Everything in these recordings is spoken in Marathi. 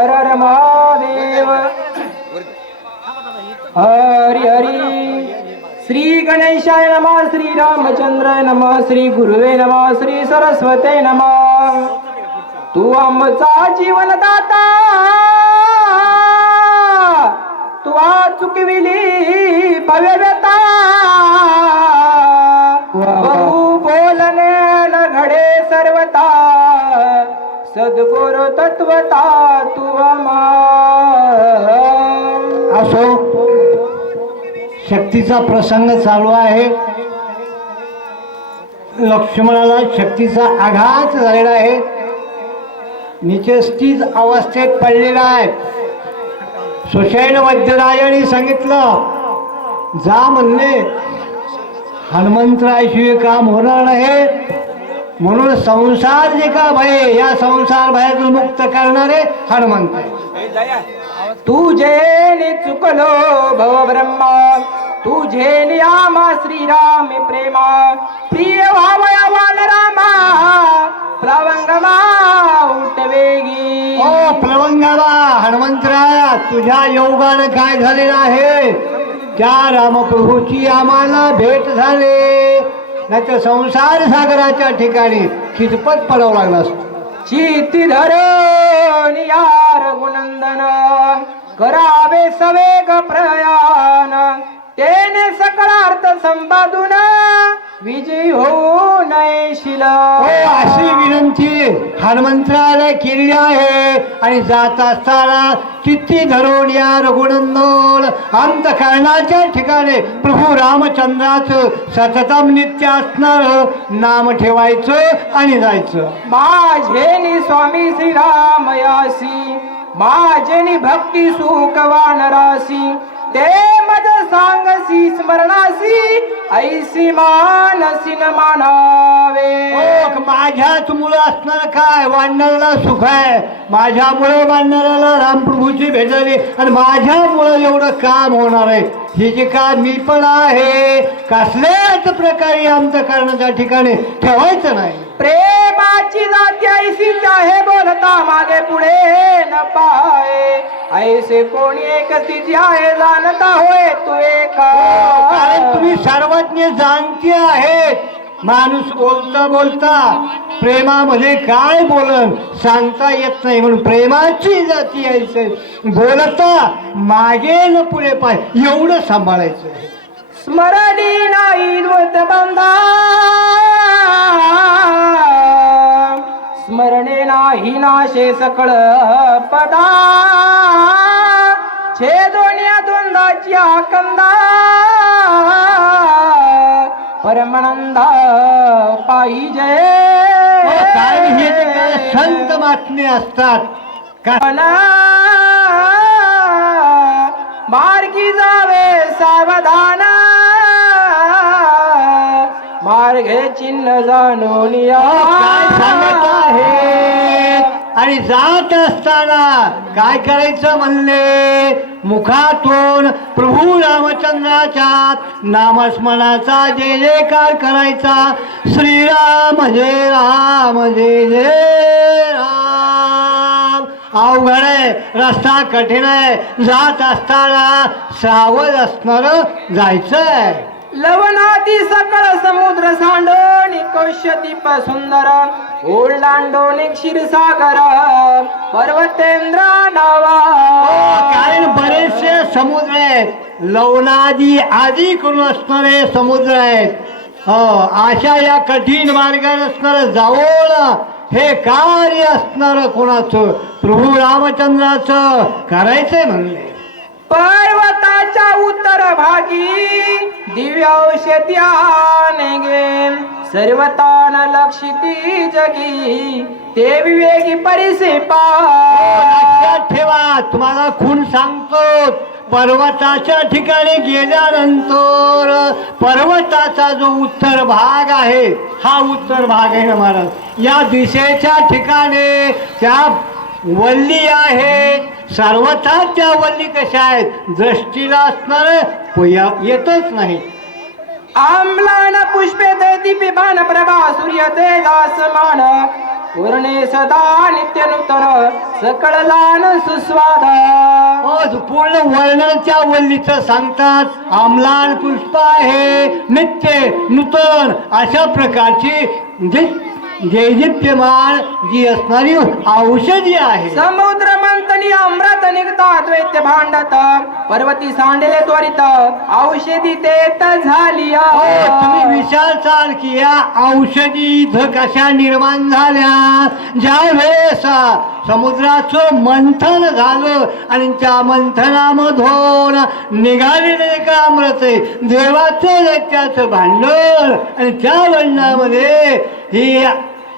हर हर महादेव। हरी हरी। श्री गणेशाय नमः श्री रामचंद्र नमः श्री गुरुवे नमः श्री सरस्वते नमः। तू आमचा जीवन दाता तू आज चुकविली भव्य व्यता बहु बोलणे न घडे सर्वता। सद्गुरु तत्वता तू असो शक्तीचा प्रसंग चालू आहे. लक्ष्मणाला शक्तीचा आघात झालेला आहे. निचस्तीच अवस्थेत पडलेला आहे. सुषैन वैद्यराजांनी सांगितलं जा म्हणले हनुमंतरायशिवाय काम होणार नाही. म्हणून संसार जे का भय या संसार भयातून मुक्त करणारे हनुमंत तुझे चुकलो भव ब्रह्मा तुझे नियामा श्रीराम प्रेमा प्रिय भावया वान रामा प्लवंगमा उठवेगी ओ प्लवंगाला हनुमंतराया तुझ्या योगानं काय झालेलं आहे? त्या रामप्रभूची आम्हाला भेट झाली. नाही तर संसार सागराच्या ठिकाणी खितपत पडावं लागला असतो. चित्ती धरून या रघुनंदन करावे सवेग प्रयाण. तेने सकळार्थ संपादून विजयी होऊ नये शिल. हो अशी विनंती हनुमंतराला केलेली आहे. आणि जात असताना चित्ती धरून या रघुनंदन. अंतकरणाच्या ठिकाणी प्रभू रामचंद्राचं सततम नित्य असणार. नाम ठेवायचं आणि जायचं. माझेनी स्वामी श्रीरामयासी माझेनी भक्ती सुखवान रासी ते मज सांगसी स्मरणासी ऐसी मानसीन न मानावे. माझ्याच मुलं असणार काय? वाढणाऱ्याला सुख आहे. माझ्यामुळे वाढणाऱ्याला रामप्रभूची भेट झाली आणि माझ्यामुळं एवढं काम होणार आहे. हे जे काम मी पण आहे. कसल्याच प्रकारे आमचं करण्याच्या ठिकाणी ठेवायचं नाही. प्रेमाची जाती ऐसी आहे बोलता मागे पुढे न पाय ऐसे कोणी एक स्थिती आहे जाणता होय तू कारण एक तुम्ही सर्वज्ञ जाणते आहेत. माणूस बोलता बोलता प्रेमामध्ये काय बोलन? सांगता येत नाही म्हणून प्रेमाची जाती यायचं बोलता मागे न पुढे पाय एवढं सांभाळायचं स्मरणी नाही द्वत स्मरणे नाही नाशे सकळ पदा. छेदोन्या द्वंदाची आकंदा परमानंदा पाहिजे. हे जे काय संत महात्मे असतात. का मना मार्गी जावे सावधान. मार्गे चिन्ह जाणून काय सांगत आहेत आणि जात असताना काय करायचं म्हणले? मुखातून प्रभू रामचंद्राच्या नामस्मरणाचा जय जयकार करायचा. श्रीराम जय राम जय जय राम. अवघड आहे रस्ता कठीण आहे. जात असताना सावध असणार जायचंय. लवणाती सकळ समुद्र सांडोनी कौशदीप सुंदर. ओलांडोनी क्षीरसागर. पर्वतेंद्र नावा. हो, कारण बरेचसे समुद्र आहेत. लवणादी आदी करून असणारे समुद्र आहेत. हो अशा या कठीण मार्गाने असणार जावळ हे कार्य असणार कोणाचं? प्रभू रामचंद्राचं करायचंय म्हणले. पर्वताच्या उत्तर भागी दिव्य औषध्याने सर्वतान लक्षिती जगी ते विवेकी परिसे लक्षात ठेवा तुम्हाला खून सांगतो. पर्वताच्या ठिकाणी गेल्यानंतर पर्वताचा जो उत्तर भाग आहे हा उत्तर भाग आहे ना महाराज? या दिशेच्या ठिकाणी त्या वल्ली आहेत सर्वथा त्या वल्ली कशा आहेत? दृष्टीला असणार येतच नाही. आम्लान पुष्पे ते दीपिबान प्रभा सूर्य तेजासमान पूर्णे सदा नित्य नूतन सकळ लान सुस्वाद. आज पूर्ण वर्णनच्या वल्लीचं सांगतात. आम्लान पुष्प आहे नित्य नूतन अशा प्रकारची जे दैदिप्यमान जी असणारी औषधी आहे. समुद्र मंथनी अमृत निघता द्वैत्य भांडत. पर्वती सांडले त्वरित. औषधी तेत झाली हो, तुम्ही विचार चाल की या औषधी इथं कशा निर्माण झाल्या? ज्या वेळेस समुद्राचं मंथन झालं आणि त्या मंथनामधून निघालेलं एक अमृत देवाचं दैत्याचं भांडण आणि त्या भांडणामध्ये ही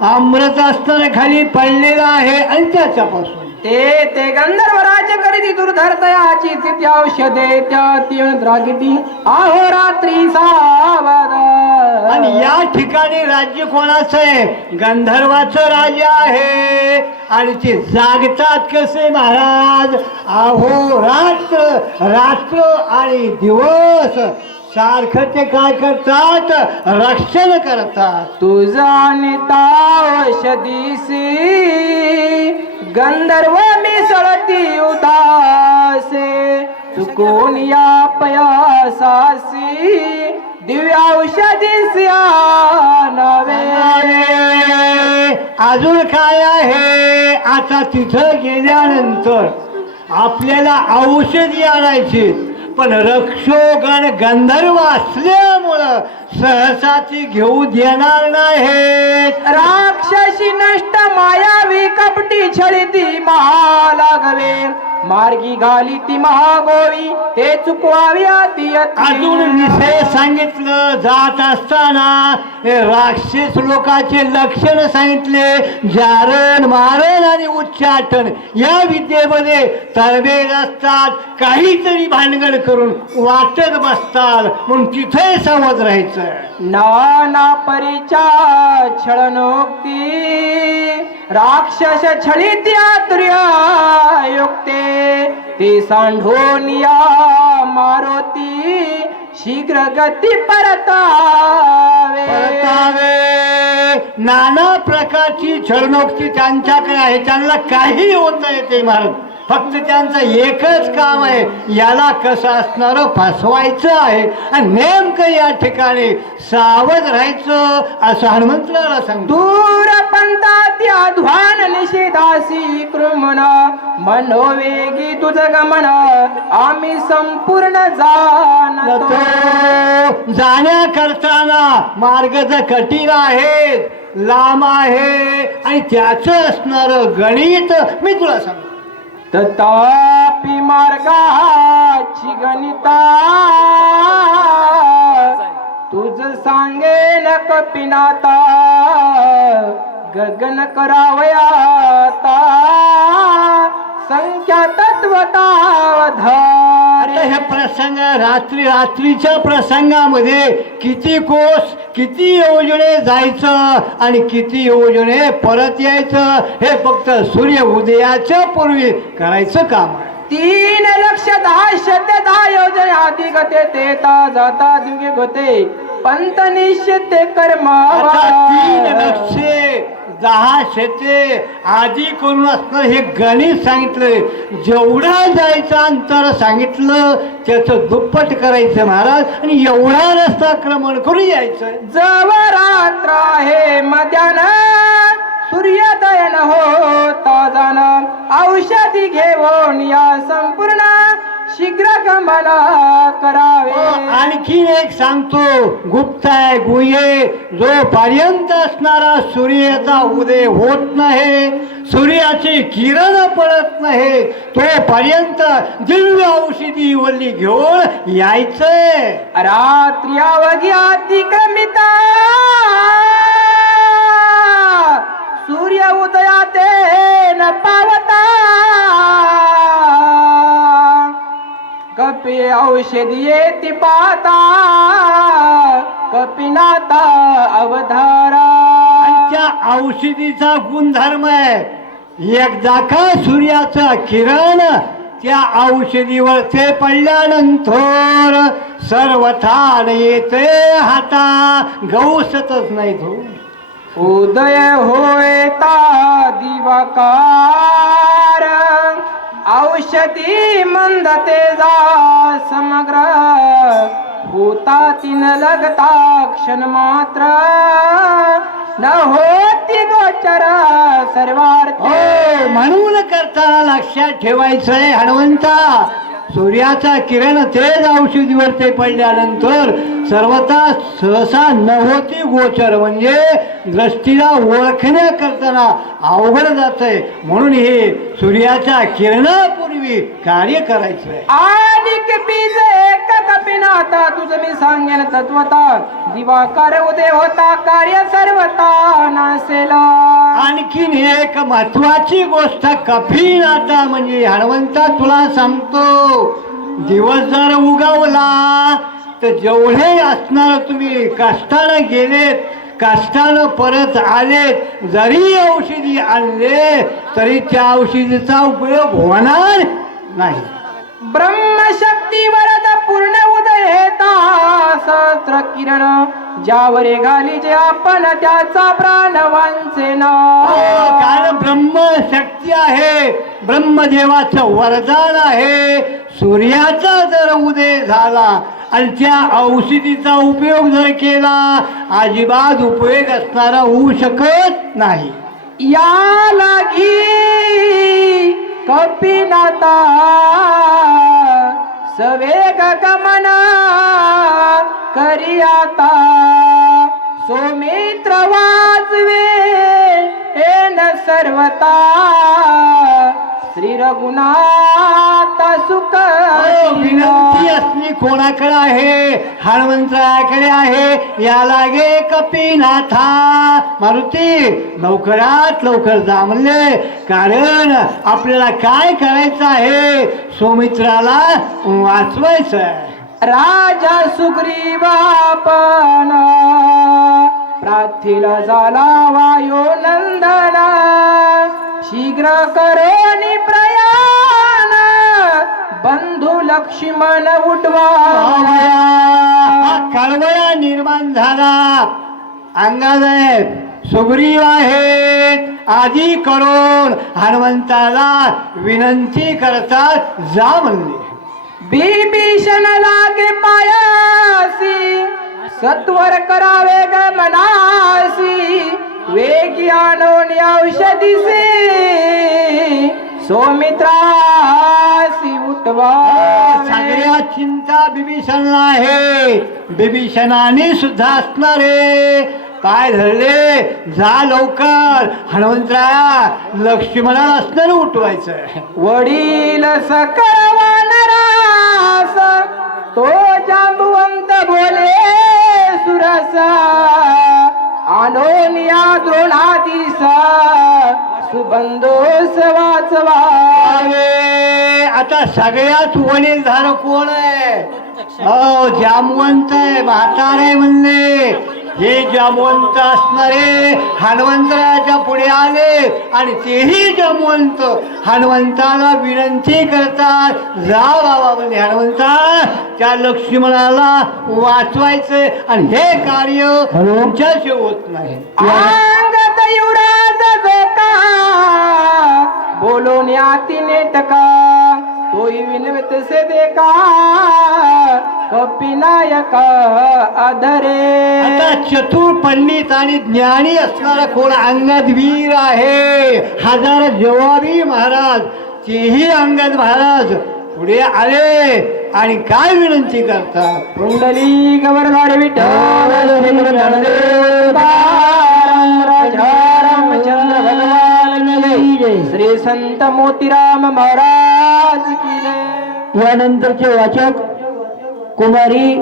अमृत असताना खाली पडलेलं आहे आणि त्याच्यापासून. ते ते गंधर्व राज्य करीती दुर्धरतयाची स्थिती औषधे त्या तीन द्रागिती अहोरात्री सावध. आणि या ठिकाणी राज्य कोणाचं आहे? गंधर्वाचं राज्य आहे. आणि ते जागतात कसे महाराज? अहो रात्र रात्र आणि दिवस. सारखं ते काय करतात? रक्षण करतात. तुझा निता औषधीसी गंधर्व मिसळती उदासे चुकून या पयासासी दिव्य औषधीसी नवे. अजून काय आहे? आता तिथं गेल्यानंतर आपल्याला औषधी आणायची पण रक्षोगण गंधर्व असल्यामुळं सहसा ती घेऊ देणार नाहीत. राक्षसी नष्ट मायावी कपटी महा महालाघवे मार्गी घाली ती महागोवी ते चुकवावी अति. अजून विषय सांगितलं जात असताना राक्षस लोकांचे लक्षण सांगितले जारण मारण आणि उच्चाटन या विद्येमध्ये तरबेज असतात काहीतरी भानगड करून वाटत बसतात म्हणून तिथे सावध राहायचं नाना परिचा छळनोक्ती राक्षस छळित्या युक्ते ते सांढोनिया मारुती शीघ्र गती परतावे. परतावे. नाना प्रकारची छळणोक्ती त्यांच्याकडे आहे. त्यांना काही होत नाही ते महाराज फक्त त्यांचं एकच काम आहे याला कसं असणार फसवायचं आहे. आणि नेमकं या ठिकाणी सावध राहायचं असं हनुमंतराला सांगतो. दूर पंथात्या ध्वान निषेधासी कृमण मनोवेगी तुझ गमन आम्ही संपूर्ण जाणतो. जाण्या करताना मार्ग जर कठीण आहे लांब आहे. आणि त्याचं असणारं गणित मी तुला सांगतो. तथापि मार्गाची गणिता. तुझ सांगेन कपिनाता. गगन करावयाता संख्या तत्वता हे प्रसंग रात्री रात्रीच्या प्रसंगामध्ये किती कोस किती योजने जायचं आणि किती योजने परत यायचं हे फक्त सूर्य उदयाच्या पूर्वी करायचं काम आहे. तीन लक्ष दहा शते दहा योजने आधी गते ते ता जाता दिवगे गते. पंत निश्चिते कर्म तीन लक्षे. दहा शेते आधी करून असणं हे गणित सांगितलं जेवढा जायचं अंतर सांगितलं त्याचं दुप्पट करायचं महाराज आणि एवढा रस्ता क्रमण करून यायचं जवरात्र आहे मध्यान सूर्योदयन होता जाण. औषधी घेऊन या संपूर्ण शीघ्र गमन करावे. आणखीन एक सांगतो. गुप्त आहे गुहे. जो पर्यंत असणारा सूर्याचा उदय होत नाही सूर्याची किरण पडत नाही तो पर्यंत दिव्य औषधी वल्ली घेऊन यायचंय रात्री अवघी अतिक्रमिता. सूर्य उदयाते न पावता. कपी औषधी येती पाहता कपिनाथा अवधारा. औषधीचा गुणधर्म आहे. एकदा का सूर्याचा किरण त्या औषधीवरचे पडल्यानंतर सर्व थान येते हाता. गवसतच नाही तो. उदय होयता दिवाकार. औषधी मंद तेजा समग्र. होता तीन लगता क्षण मात्र. न होती गोचर सर्वार्थ. हो, म्हणून करताना लक्षात ठेवायचंय हनुमंता. सूर्याचा किरण तेज औषधीवर ते पडल्यानंतर सर्वता सहसा नव्हती गोचर. म्हणजे दृष्टीला ओळखण्या करताना अवघड जातंय. म्हणून हे सूर्याच्या किरणापूर्वी कार्य आदिक बीज एक कपिनाथा तुझ मी सांगेन तत्वता. दिवाकर उदय होता. कार्य सर्वता नसेल. आणखीन एक महत्वाची गोष्ट कफीन आता. म्हणजे हनुमंता तुला सांगतो दिवस जर उगवला तर जेवढे असणार तुम्ही कष्टानं गेलेत कष्टानं परत आलेत जरी औषधी आणले तरी त्या औषधीचा उपयोग होणार नाही. ब्रह्मशक्ती वरद पूर्ण उदय हेता सहस्र किरण ज्यावरे घाली जे आपण त्याचा प्राण वांचेन. हो, कारण ब्रह्म शक्ती आहे ब्रह्मदेवाचं वरदान आहे. सूर्याचा जर उदय झाला आणि त्या औषधीचा उपयोग जर केला अजिबात उपयोग असणारा होऊ शकत नाही. या लागी कपिनाता सवेग गमना करियाता. सोमित्र वाजवे एन सर्वता. श्री रघुनाथ सुख विनंती असली कोणाकडे आहे? हनुमंतराकडे आहे. या लागे कपिनाथा. मारुती लवकरात लवकर जा म्हणले. कारण आपल्याला काय करायचं आहे? सौमित्राला वाचवायचं राजा सुग्रीवापन प्रार्थिल झाला वायो नंदन. शीघ्र करोनी प्रयाण बंधू लक्ष्मण उठवा. कळवळा निर्माण झाला. आहे सुग्रीव आहेत. आधी करून हनुमंताला विनंती करतात जा म्हणले. बिभीषण लागे पायासी सत्वर करावे ग मनासी वेगी आणून औषधीसे सौमित्रासी उठवा सगळ्या चिंता बिभीषणला आहे बिभीषणाने सुद्धा असणारे. काय धरले जा लवकर. हनुमंतराया लक्ष्मणाला असणार उठवायचं वडील सकळ वानरास तो जांबुवंत बोले सुरस. या द्रोणादिसा सुबंधोस वाचवा। अरे आता सगळ्यात वडील झालं कोण आहे? हो जामवंत आहे म्हातार म्हणले. हे जामवंत असणारे हनुमंतराच्या पुढे आले आणि तेही जामवंत. हनुमंताला विनंती करतात जा बाबा म्हणजे हनुमंता त्या लक्ष्मणाला वाचवायचं आणि हे कार्य तुमच्याशी होत नाही. युवराज जोका बोलून याती नेटका तोही विनवित से देखा कपिनायक अधरे आता चतुर पंडित आणि ज्ञानी असणारा कोण अंगद वीर आहे? हजार जवाबी महाराज तेही अंगद महाराज पुढे आले आणि काय विनंती करतात कुंडली गवरधाड विठ्ठल राजा रामचंद्र भगवान की जय. श्री संत मोतीराम महाराज की जय यानंतरचे वाचक कुमारी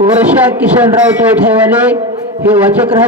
वर्षा किशनराव चौथेवाले हे वाचक राहत